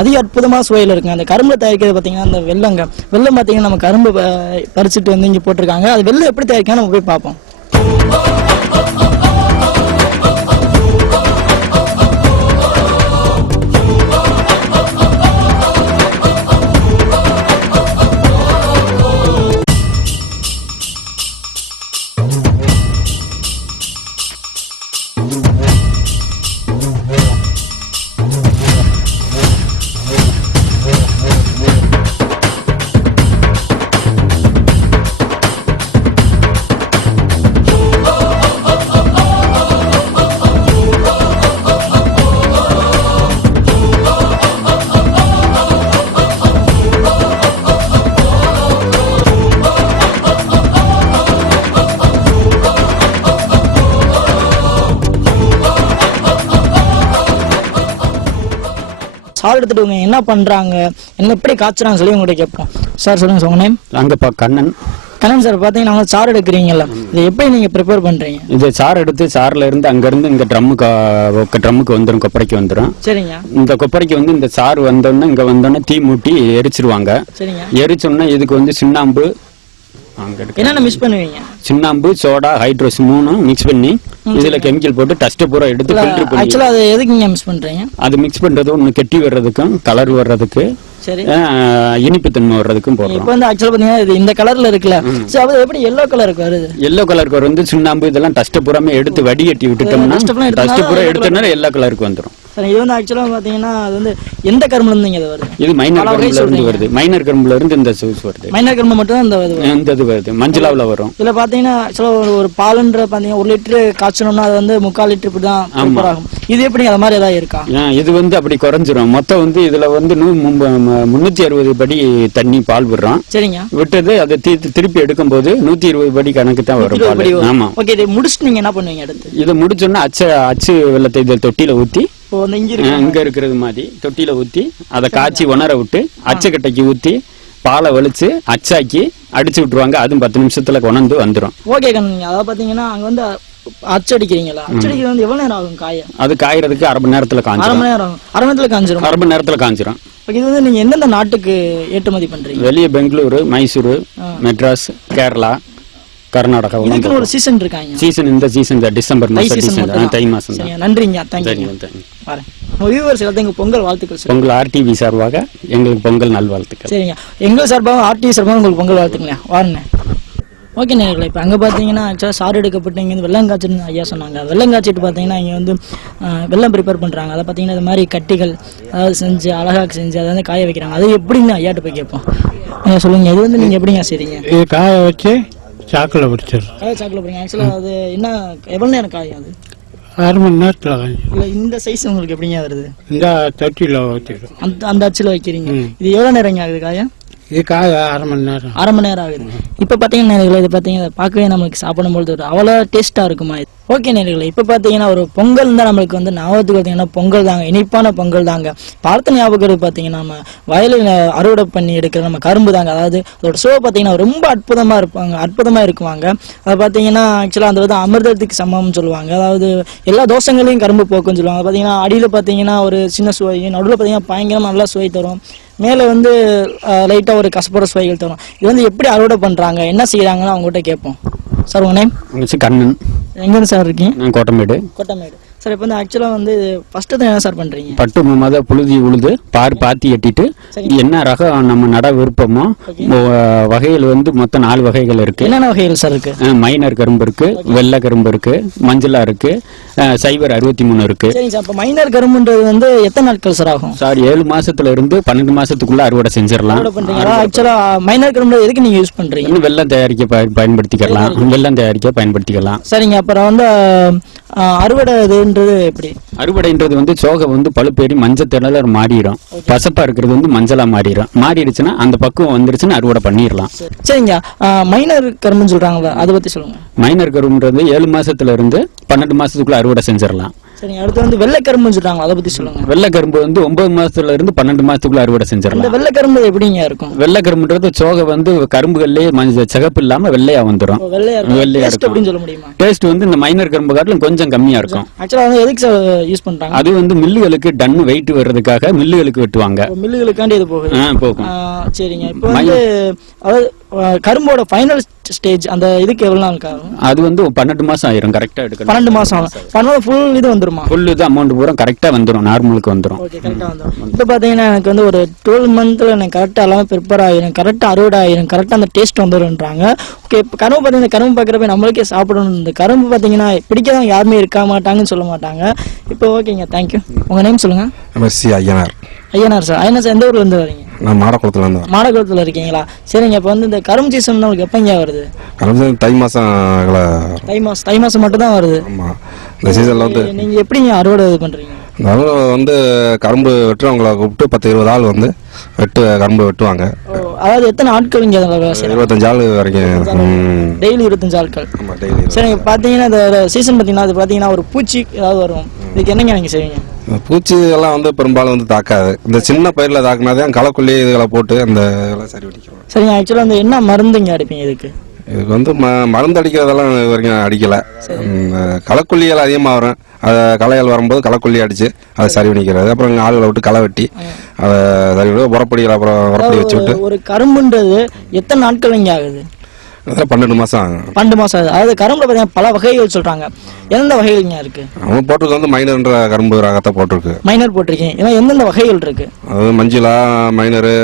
அதிக அற்புதமாக சுவையில் இருக்குங்க. அந்த கரும்புல தயாரிக்கிறது பார்த்தீங்கன்னா அந்த வெள்ளங்க வெள்ளம் பார்த்தீங்கன்னா நம்ம கரும்பு பறிச்சுட்டு வந்து இங்கே போட்டிருக்காங்க. அது வெள்ளம் எப்படி தயாரிக்கான்னு நம்ம போய் பார்ப்போம். சார் எடுத்துட்டு என்ன பண்றாங்க, என்ன எப்படி காய்ச்சறாங்க சொல்லி உங்கள்கிட்ட கேட்போம். சார் சொல்லுங்க, உங்க நேம்? அங்கப்பா கண்ணன். கண்ணன் சார், பாத்தீங்கன்னா சார் எடுக்கிறீங்கல்ல, இதை எப்படி நீங்க ப்ரிப்பேர் பண்றீங்க? இது சார் எடுத்து சார்ல இருந்து அங்க இருந்து இந்த ட்ரம்முக்கு வந்துடும், கொப்பரைக்கு வந்துடும். சரிங்க. இந்த கொப்பரைக்கு வந்து இந்த சார் வந்தோடனே இங்க வந்தோடனே தீ மூட்டி எரிச்சிருவாங்க. சரிங்க. எரிச்சோம்னா இதுக்கு வந்து சுண்ணாம்பு என்னென்ன மிக்ஸ் பண்ணுவீங்க? சுண்ணாம்பு, சோடா, ஹைட்ரோஸ் 3 மிக்ஸ் பண்ணி இதுல கெமிக்கல் போட்டு டஸ்ட் பூரா எடுத்து ஃபில்டர் பண்ணி. ஆக்சுவலா அது எதுக்கு மிக்ஸ் பண்றீங்க? அது மிக்ஸ் பண்றது ஒன்னு கெட்டி வர்றதுக்கும் கலர் வர்றதுக்கு, இனிப்பு தன்மை வர்றதுக்கும் போடுறோம். இப்போ வந்து ஆக்சுவலா பாத்தீங்கன்னா இது இந்த கலர்ல இருக்குல்ல, சோ அது எப்படி எல்லோ கலருக்கு வருது? எல்லோ கலருக்கு வந்து சுண்ணாம்பு இதெல்லாம் டஸ்ட் பூராமே எடுத்து வடிகட்டி விட்டுட்டோம்னா டஸ்ட் பூரா எடுத்தோம்னா எல்லோ கலருக்கு வந்துரும். சரி, இது வந்து ஆக்சுவலா பாத்தீங்கன்னா அது வந்து எந்த கரும்புல இருந்து இது வருது? இது மைனர் கரும்புல இருந்து வருது. மைனர் கரும்புல இருந்து இந்த சூஸ் வருது. மைனர் கரும்பு மட்டும் இந்த இது வருது. மஞ்சளாவுல வரும். இதுல பாத்தீங்கன்னா ஆக்சுவலா ஒரு பாலுன்ற பாத்தீங்கன்னா 1 லிட்டர் காய்ச்சணும்னா அது வந்து 3/4 லிட்டர் இப்படி தான் ஆகும். இது எப்படி அது மாதிரி ஏதாவது இருக்கா? இது வந்து அப்படி குறைஞ்சிரும். மொத்தம் வந்து இதுல வந்து 360 படி தண்ணி பால் விடுறோம். சரிங்க. விட்டது அதை திருப்பி எடுக்கும் போது 120 படி கணக்கு தான் வரும். ஆமா. ஓகே, இதை முடிச்சுட்டு நீங்க என்ன பண்ணுவீங்க அடுத்து? இதை முடிச்சோன்னா அச்சு வெள்ளத்தை இதில் தொட்டியில ஊத்தி, இங்க இருக்கிறது மாதிரி தொட்டியில ஊத்தி அதை காய்ச்சி உணர விட்டு அச்சக்கட்டைக்கு ஊத்தி பாலை வலிச்சு அச்சாக்கி அடிச்சு விட்டுருவாங்க. அதுவும் 10 நிமிஷத்துல கொண்டு வந்துடும். ஓகே கண்ணு, அதாவது பாத்தீங்கன்னா அங்க வந்து அச்சடிக்கிறீங்களா? அச்சடிக்கிறது வந்து எவ்வளவு நேரம் ஆகும் காய? அது காயறதுக்கு அரை மணி நேரத்துல காஞ்சிரும். அரை மணி நேரத்துல காஞ்சிரும். அரை மணி நேரத்துல காஞ்சிரும். இது வந்து நீங்க எந்தெந்த நாட்டுக்கு ஏற்றுமதி பண்றீங்க? வெளியே பெங்களூரு, மைசூரு, மெட்ராஸ், கேரளா, கர்நாடகா. இதுக்கு ஒரு சீசன் இருக்காங்க. சீசன் இந்த சீசன் டிசம்பர் மாசம், தை மாசம். நன்றிங்க, தேங்க்யூ. பாரு வியூவர்ஸ் எல்லாத்தையும் பொங்கல் வாழ்த்துக்கள். பொங்கல் ஆர்டிவி சார்பாக எங்களுக்கு பொங்கல் நல்வாழ்த்துக்கள். சரிங்க, எங்கள் சார்பாக ஆர்டிவி சார்பாக உங்களுக்கு பொங்கல் வாழ்த்துக்கங்க. வாருங்க. ஓகே நேர்களே, இப்போ அங்கே பார்த்தீங்கன்னா ஆக்சுவலாக சாறு எடுக்கப்பட்டு இங்கே வந்து வெள்ளம் காய்ச்சின்னு ஐயா சொன்னாங்க. வெள்ளம் காய்ச்சிட்டு பார்த்தீங்கன்னா இங்கே வந்து வெள்ளம் ப்ரிப்பேர் பண்ணுறாங்க. அதை பார்த்தீங்கன்னா இது மாதிரி கட்டிகள் அதாவது செஞ்சு அழகாக செஞ்சு அதை வந்து காய வைக்கிறாங்க. அது எப்படின்னு ஐயாட்ட போய் கேட்போம். ஐயா சொல்லுங்கள், இது வந்து நீங்கள் எப்படிங்க செய்றீங்க? இது காய வச்சு சாக்கில் பிடிச்சிடும். சாக்கில் பிடிங்க. ஆக்சுவலாக அது என்ன எவ்வளோ நேரம் காயும்? அது அரை மணி நேரத்தில் காயும். இல்லை, இந்த சைஸ் உங்களுக்கு எப்படிங்க வருது? இந்த தொட்டியில் வச்சிடும். அந்த அச்சில் வைக்கிறீங்க. இது எவ்வளோ நேரங்க ஆகுது காய? இது காய அரை மணி நேரம். அரை மணி நேரம் ஆகுது. இப்போ பார்த்தீங்கன்னா நேர்களே, இது பார்த்தீங்கன்னா பார்க்கவே நம்மளுக்கு சாப்பிடும்போது ஒரு அவ்வளோ டேஸ்ட்டாக இருக்குமா? ஓகே நேர்களே, இப்போ பார்த்தீங்கன்னா ஒரு பொங்கல் தான் நம்மளுக்கு வந்து ஞாபகத்துக்கு பார்த்தீங்கன்னா பொங்கல் தாங்க, இனிப்பான பொங்கல் தாங்க. பார்த்த ஞாபகம் பார்த்தீங்கன்னா நம்ம வயலில் அறுவடை பண்ணி எடுக்கிற நம்ம கரும்பு தாங்க. அதாவது அதோட சுவை பார்த்தீங்கன்னா ரொம்ப அற்புதமாக இருக்குவாங்க. அதை பார்த்தீங்கன்னா ஆக்சுவலாக அந்த வந்து அமிர்தத்துக்கு சமம்னு சொல்லுவாங்க. அதாவது எல்லா தோசைகளையும் கரும்பு போக்குன்னு சொல்லுவாங்க. பார்த்தீங்கன்னா அடியில் பார்த்தீங்கன்னா ஒரு சின்ன சுவையும், நடுவில் பார்த்தீங்கன்னா பயங்கரமாக நல்லா சுவை தரும், மேலே வந்து லைட்டாக ஒரு கசப்போட சுவைகள் தரும். இது வந்து எப்படி அறுவடை பண்ணுறாங்க, என்ன செய்கிறாங்கன்னு அவங்ககிட்ட கேட்போம். சார் உங்க நேம்? கண்ணன். எங்கேருந்து சார் இருக்கீங்க? நான் கோட்டமேடு. சார் இப்போ வந்து ஆக்சுவலாக வந்து ஃபர்ஸ்ட் என்ன சார் பண்ணுறீங்க? பட்டு மத புழுதி உழுது பாத்தி எட்டிட்டு என்ன ரகம் நம்ம நட விருப்பமோ வகைகள் வந்து மொத்தம் 4 வகைகள் இருக்கு. என்னென்ன வகைகள் சார் இருக்கு? மைனர் கரும்பு இருக்கு, வெள்ளை கரும்பு இருக்கு, மஞ்சளா இருக்கு, சைபர் 63 இருக்கு. சரி சார், இப்போ மைனர் கரும்புன்றது வந்து எத்தனை நாட்கள் சார் ஆகும்? சார் 7 மாசத்துல இருந்து 12 மாசத்துக்குள்ள அறுவடை செஞ்சிடலாம். ஆக்சுவலா மைனர் கரும்பு எதுக்கு நீங்க யூஸ் பண்றீங்க? வெள்ளம் தயாரிக்க பயன்படுத்திக்கலாம். சரிங்க, அப்புறம் வந்து அறுவடைன்றது எப்படி? அறுவடைன்றது வந்து சோகை வந்து பழுப்பேறி மஞ்சள் திடல மாறிடும், பசப்பா இருக்கிறது வந்து மஞ்சளா மாறிடுச்சுன்னா அந்த பக்குவம் வந்துருச்சுன்னா அறுவடை பண்ணிடலாம். சரிங்க, மைனர் கரும்புன்னு சொல்றாங்களா, அதை பத்தி சொல்லுங்க. மைனர் கரும்புன்றது 7 மாசத்துல இருந்து 12 மாசத்துக்குள்ள அறுவடை செஞ்சிடலாம். சரிங்க, அடுத்து வந்து வெள்ளை கரும்புன்னு சொல்றாங்க, அதை பத்தி சொல்லுங்க. வெள்ளை கரும்பு வந்து 9 மாசத்துல இருந்து 12 மாசத்துக்குள்ள அறுவடை அந்த செஞ்சிடலாம். வெள்ளை கரும்பு எப்படிங்க இருக்கும்? வெள்ளை கரும்புன்றது சோகை வந்து கரும்புகள்லயே மஞ்சள் சிகப்பு இல்லாம வெள்ளையா வந்துடும். வெள்ளையா இருக்கும். வெள்ளையா Taste இருக்கும். எப்படின்னு சொல்ல முடியுமா? டேஸ்ட் வந்து இந்த மைனர் கரும்பு காட்டிலும் கொஞ்சம் கம்மியா இருக்கும். ஆக்சுவலா வந்து எதுக்கு சார் யூஸ் பண்றாங்க? அது வந்து மில்லுகளுக்கு டன் வெயிட் வர்றதுக்காக மில்லுகளுக்கு வெட்டுவாங்க. மில்லுகளுக்காண்டி இது போகுது. போகும். சரிங்க, இப்போ வந்து அதாவது கரும்போட ஃபைனல் ஸ்டேஜ் அந்த இதுக்கு எவ்வளவு நாள் ஆகும்? அது வந்து 12 மாசம் ஆயிரும் கரெக்டா எடுக்கணும். 12 மாசம் ஆகும். 12 ஃபுல் இது வந்துருமா? ஃபுல் இது அமௌண்ட் பூரா கரெக்டா வந்துரும், நார்மலுக்கு வந்துரும். ஓகே, கரெக்டா வந்துரும். இப்போ பாத்தீங்கன்னா எனக்கு வந்து ஒரு 12 மந்த்ல எனக்கு கரெக்டா எல்லாமே ப்ரிப்பேர் ஆயிரும், கரெக்டா அறுவடை ஆயிரும், கரெக்டா அந்த டேஸ்ட் வந்துருன்றாங்க. ஓகே, இப்போ கரும்பு பாத்தீங்கன்னா கரும்பு பாக்குறப்ப நம்மளுக்கே சாப்பிடணும். இந்த கரும்பு பாத்தீங்கன்னா பிடிக்காதவங்க யாருமே இருக்க மாட்டாங்கன்னு சொல்ல மாட்டாங்க. இப்போ ஓகேங்க, தேங்க்யூ. உங்க நேம் சொல்லுங்க. MSc Ayyanar. Ayyanar sir. Ayyanar sir, எந்த ஊர்ல இருந்து வரீங்க? நான் மாடக்குளத்துல இருந்து வரேன். மாடக்குளத்துல இருக்கீங்களா? சரிங்க, இப்போ வந்து இந்த கரும்பு சீசன் உங்களுக்கு எப்பங்க வருது? கரும்பு தை மாசம் தை மாசம் மட்டும் தான் வருது. ஆமா, இந்த சீசன்ல வந்து நீங்க எப்படிங்க அறுவடை இது பண்றீங்க? அதாவது வந்து கரும்பு வெட்டுறவங்களை கூப்பிட்டு 10-20 ஆள் வந்து கரும்பு வெட்டுவாங்க. அதாவது எத்தனை ஆட்கள் இங்க வேலை செய்றாங்க? 25 ஆள் வரைக்கும். டெய்லி 25 ஆட்கள். ஆமா, டெய்லி. சரிங்க, பாத்தீங்கன்னா இந்த சீசன் பாத்தீங்கன்னா அது பாத்தீங்கன்னா ஒரு பூச்சி ஏதாவது வரும், இதுக்கு என்னங்க நீங்க செய்வீங்க? பூச்சி எல்லாம் வந்து பெரும்பாலும் வந்து தாக்காது. இந்த சின்ன பயிரில் தாக்குனாதான் களைக்கொல்லி இதுகளை போட்டு அந்த இதெல்லாம் சரி பண்ணிக்கிறோம். சரிங்க, ஆக்சுவலா வந்து என்ன மருந்துங்க அடிப்பீங்க இதுக்கு? இதுக்கு வந்து மருந்து அடிக்கிறதெல்லாம் இது வரைக்கும் அடிக்கல. களைக்கொல்லிகள் அதிகமாக வரும், அதை களைகள் வரும்போது களைக்கொல்லி அடிச்சு அதை சரி பண்ணிக்கிறது. அப்புறம் ஆளுகளை விட்டு களை வெட்டி அதை சரி பண்ணி உரப்படிகளை அப்புறம் உரப்படி வச்சு விட்டு. ஒரு கரும்புன்றது எத்தனை நாட்கள் இங்க ஆகுது? 12 மாசம் ஆகும். 12 மாசம் ஆகுது. அதாவது கரும்புல பாத்தீங்கன்னா பல வகைகள் சொல்றாங்க, எந்தெந்த வகைகள் இருக்கு? அவன் போட்டிருக்கு வந்து மைனர்ன்ற கரும்பு ரகத்தை போட்டிருக்கு. மைனர் போட்டிருக்கீங்க, ஏன்னா எந்தெந்த வகைகள் இருக்கு? அது மஞ்சுளா, மைனரு,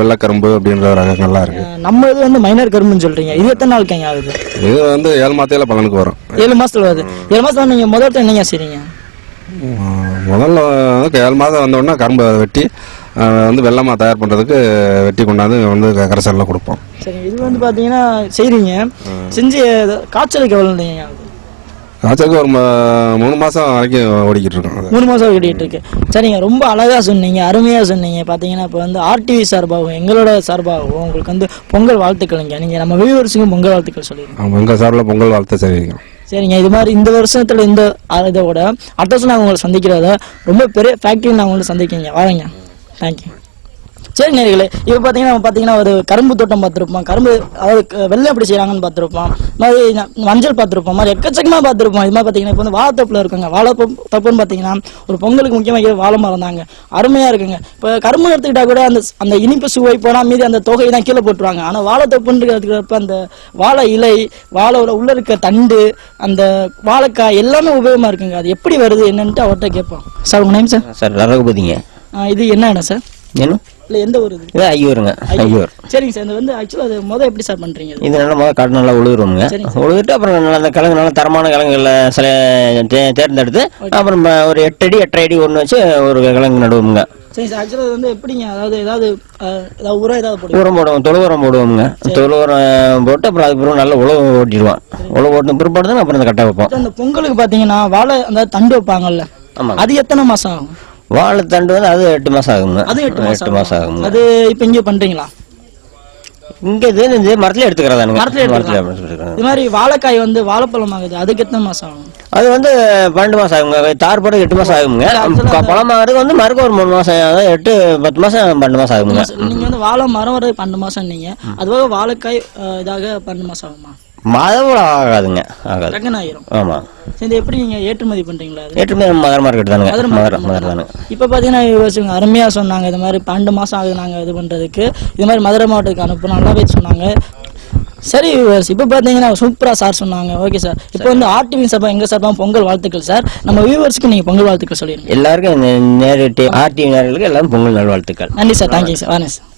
வெள்ளைக்கரும்பு அப்படின்ற ரகங்கள்லாம் இருக்கு. நம்ம இது வந்து மைனர் கரும்புன்னு சொல்றீங்க, இது எத்தனை நாளுக்கு இங்க ஆகுது? இது வந்து 7 மாதத்துல பலனுக்கு வரும். 7 மாசத்துல வருது. 7 மாசத்துல நீங்க முதல்ல என்னங்க செய்றீங்க? முதல்ல 7 மாதம் வந்தோடனே கரும்பை வெட்டி வந்து வெள்ளமா தயார் பண்றதுக்கு வெட்டி கொண்டாந்து வந்து கரைசல்ல கொடுப்போம். சரி, இது வந்து பாத்தீங்கன்னா செய்றீங்க, செஞ்சு காய்ச்சலுக்கு எவ்வளவு நீங்க ஆகுது? காய்ச்சலுக்கு ஒரு 3 மாசம் வரைக்கும் ஓடிக்கிட்டு இருக்கோம். 3 மாசம் ஓடிட்டு இருக்கு. சரிங்க, ரொம்ப அழகா சொன்னீங்க, அருமையா சொன்னீங்க. பாத்தீங்கன்னா இப்போ வந்து ஆர்டிவி சார்பாகவும் எங்களோட சார்பாகவும் உங்களுக்கு வந்து பொங்கல் வாழ்த்துக்கள்ங்க. நீங்க நம்ம வியூவர்ஸுக்கும் பொங்கல் வாழ்த்துக்கள் சொல்லிருக்கோம். எங்க சார்பில் பொங்கல் வாழ்த்து தெரிவிக்கிறோம். சரிங்க, இது மாதிரி இந்த வருஷத்துல இந்த இதோட அடுத்த வருஷம் நான் உங்களை சந்திக்கிறத ரொம்ப பெரிய ஃபேக்டரி நான் உங்களை சந்திக்கிறீங்க. வாங்க, தேங்க்யூ. சரி நேயர்களே, இப்போ பார்த்தீங்கன்னா ஒரு கரும்பு தோட்டம் பார்த்துருப்போம், கரும்பு அதாவது வெள்ளை எப்படி செய்கிறாங்கன்னு பார்த்துருப்போம், மாதிரி மஞ்சள் பார்த்துருப்போம், மாதிரி எக்கச்சக்கமாக பார்த்துருப்போம். இது மாதிரி பார்த்தீங்கன்னா இப்போ வந்து வாழைத்தோப்பில் இருக்குங்க. வாழைத்தோப்புன்னு பார்த்தீங்கன்னா ஒரு பொங்கலுக்கு முக்கியமாக வாழை மரம் தாங்க, அருமையாக இருக்குங்க. இப்போ கரும்பு எடுத்துக்கிட்டா கூட அந்த இனிப்பு சுவை போனால் மீதி அந்த தொகையை தான் கீழே போட்டுருவாங்க. ஆனால் வாழைத்தோப்புன்னு எடுத்துக்கிறப்ப அந்த வாழை இலை, வாழையோட உள்ள இருக்க தண்டு, அந்த வாழைக்காய் எல்லாமே உபயோகமாக இருக்குங்க. அது எப்படி வருது என்னன்ட்டு அவர்கிட்ட கேட்போம். சார் உங்கள் நேம் சார்? சார் ரகுபதிங்க. இது என்ன இடம் சார்? என்ன இல்லை, எந்த ஊர் இது? இது ஐயூருங்க. ஐயூர். சரிங்க சார், இந்த வந்து ஆக்சுவலாக அது முதல் எப்படி சார் பண்ணுறீங்க? இது நல்லா முதல் காட்டு நல்லா உழுவுறோமுங்க. உழுவிட்டு அப்புறம் நல்லா அந்த கிழங்கு நல்லா தரமான கிழங்குல சில தேர்ந்தெடுத்து அப்புறம் ஒரு 8 அடி 8.5 அடி ஒன்று வச்சு ஒரு கிழங்கு நடுவோமுங்க. சரி சார், ஆக்சுவலாக வந்து எப்படிங்க, அதாவது ஏதாவது உரம் ஏதாவது போடுவோம்? உரம் போடுவோம், தொழு உரம் போடுவோமுங்க. தொழு உரம் போட்டு அப்புறம் அதுக்கப்புறம் நல்லா உழவு ஓட்டிடுவோம். உழவு ஓட்டின பிற்பாடு தான் அப்புறம் இந்த கட்டை வைப்போம். அந்த பொங்கலுக்கு பார்த்தீங்கன்னா வாழை அந்த தண்டு வைப்பாங்கல்ல, ஆமாம், அது எத்தனை மாதம் ஆகும்? வாழைத்தண்டு வந்து அது 8 மாசம் ஆகுங்க. அது 8 மாசம் ஆகுங்க. அது இப்போ இங்கே பண்றீங்களா? இங்க இது மரத்துல எடுத்துக்கிறதானுங்க. இது மாதிரி வாழைக்காய் வந்து வாழைப்பழம் ஆகுது, அதுக்கு எத்தனை மாசம் ஆகும்? அது வந்து 12 மாசம் ஆகுங்க. தார் போட 8 மாசம் ஆகுங்க. பழமாகிறது வந்து மறுக்க ஒரு 3 மாசம், 8-10 மாசம் 12 மாசம் ஆகுங்க. நீங்க வந்து வாழை மரம் வர 12 மாசம் நீங்க, அதுவாக வாழைக்காய் இதாக 12 மாசம் ஆகுமா? மாதம் ஆகாதுங்க, ஆகாது. டக்குன்னு ஆயிரும். ஆமா. சரி, எப்படி நீங்க ஏற்றுமதி பண்றீங்களா? ஏற்றுமதி மதுரை மார்க்கெட் தானுங்க. மதுரை தானுங்க. இப்போ பார்த்தீங்கன்னா அருமையா சொன்னாங்க, இது மாதிரி 12 மாசம் ஆகுது நாங்கள் இது பண்றதுக்கு. இது மாதிரி மதுரை மாவட்டத்துக்கு அனுப்பணும், நல்லாவே சொன்னாங்க. சரி, இப்போ பார்த்தீங்கன்னா சூப்பராக சார் சொன்னாங்க. ஓகே சார், இப்போ வந்து ஆர்டிவி சார்பாக எங்கள் சார்பாக பொங்கல் வாழ்த்துக்கள் சார். நம்ம வியூவர்ஸ்க்கு நீங்கள் பொங்கல் வாழ்த்துக்கள் சொல்லிடுங்க. எல்லாருக்கும் நேரடி ஆர்டிவி நேர்களுக்கு எல்லாரும் பொங்கல் நல்வாழ்த்துக்கள். நன்றி சார், தேங்க்யூ சார். வாங்க சார்.